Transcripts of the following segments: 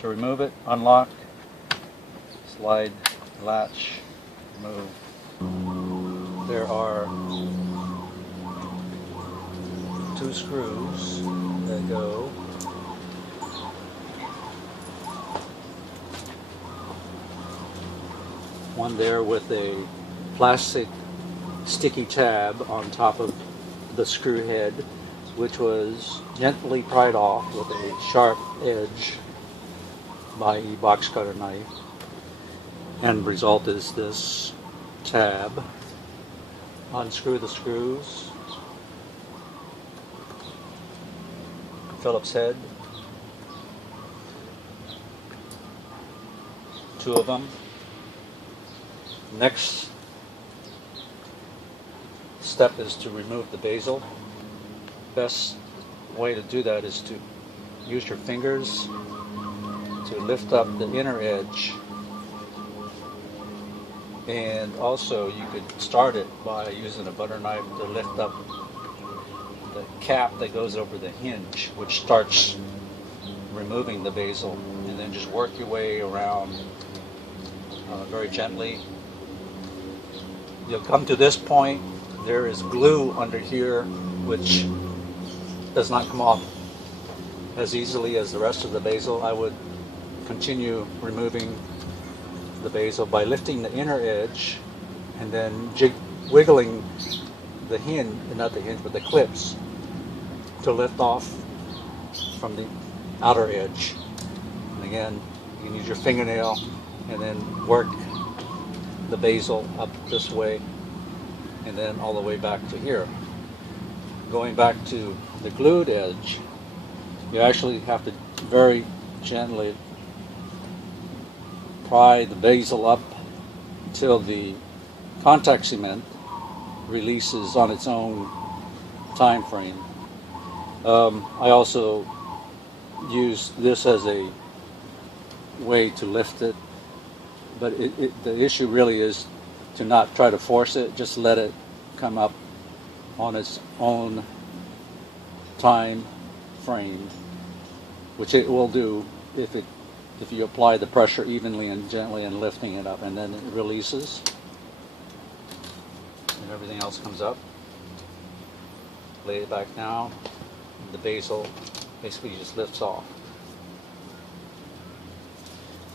To remove it, unlock, slide latch, remove. There are 2 screws that go. One there with a plastic sticky tab on top of the screw head, which was gently pried off with a sharp edge by a box cutter knife. End result is this tab. Unscrew the screws. Phillips head. 2 of them. Next step is to remove the bezel. Best way to do that is to use your fingers to lift up the inner edge, and also you could start it by using a butter knife to lift up the cap that goes over the hinge, which starts removing the bezel, and then just work your way around very gently. You'll come to this point. There is glue under here which does not come off as easily as the rest of the bezel. I would continue removing the bezel by lifting the inner edge and then wiggling the hinge, not the hinge, but the clips to lift off from the outer edge. And again, you can use your fingernail and then work the bezel up this way and then all the way back to here. Going back to the glued edge, you actually have to very gently pry the bezel up until the contact cement releases on its own time frame. I also use this as a way to lift it, but the issue really is to not try to force it, just let it come up on its own time frame, which it will do if you apply the pressure evenly and gently and lifting it up, and then it releases and everything else comes up. Lay it back down, and the bezel basically just lifts off.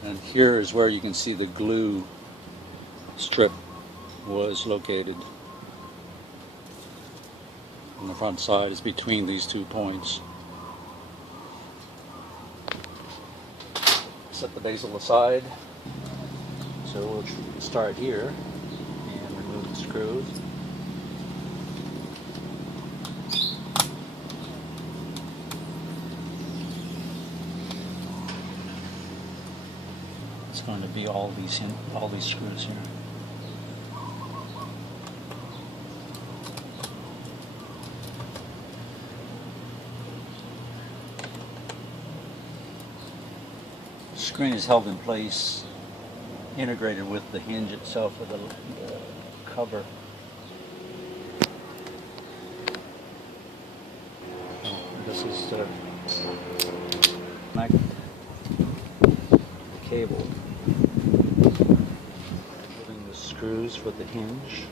And here is where you can see the glue strip was located. On the front side is between these 2 points. Set the bezel aside. So we'll start here and remove the screws. It's going to be all these screws here. The screen is held in place, integrated with the hinge itself, with the cover. This is to connect the cable. Putting the screws for the hinge.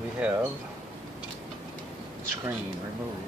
We have the screen removed.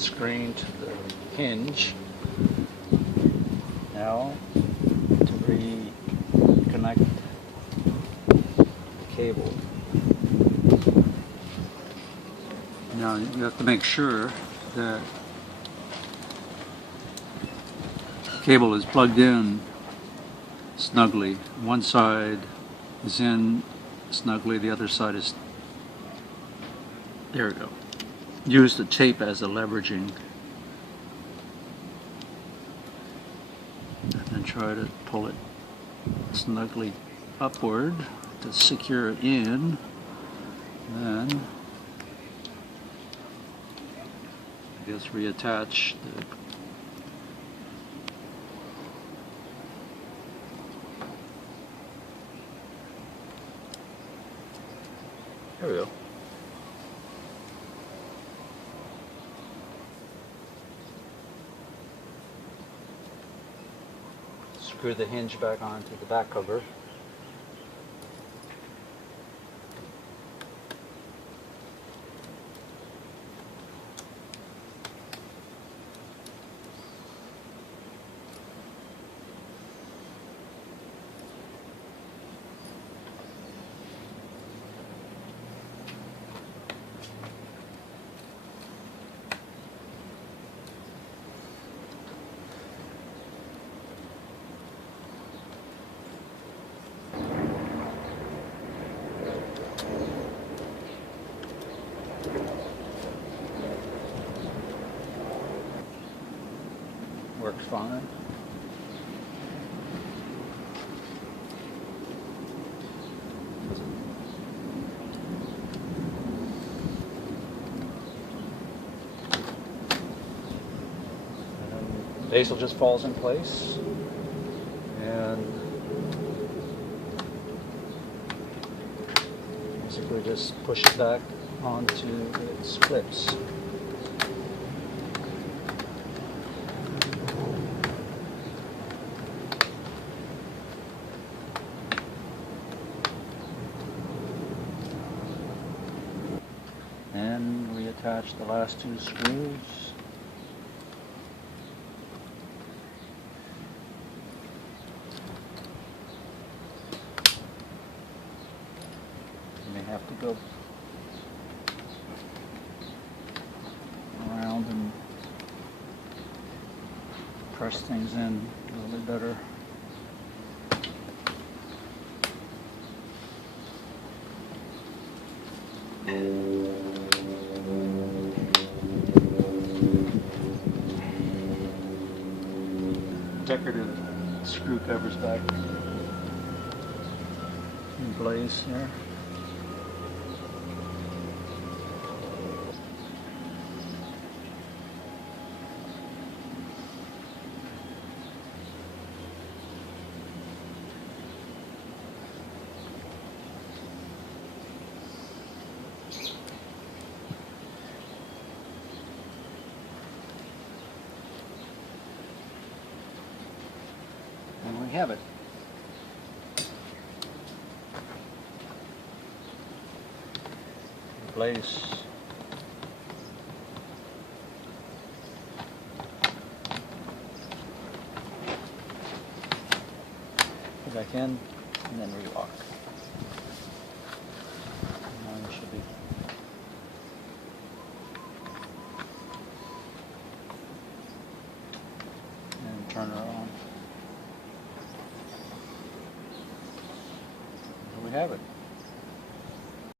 screen to the hinge. Now to reconnect the cable. Now you have to make sure that the cable is plugged in snugly. One side is in snugly, the other side is... There we go. Use the tape as a leveraging. And then try to pull it snugly upward to secure it in. Then I guess reattach the there we go. Screw the hinge back onto the back cover. Works fine. And the basil just falls in place, and basically just push it back onto its clips. And reattach the last two screws. You may have to go around and press things in a little bit better. Decorative screw covers back in place here. And we have it. In place. Put back in, and then relock. Now it should be. And turn her on. We have it.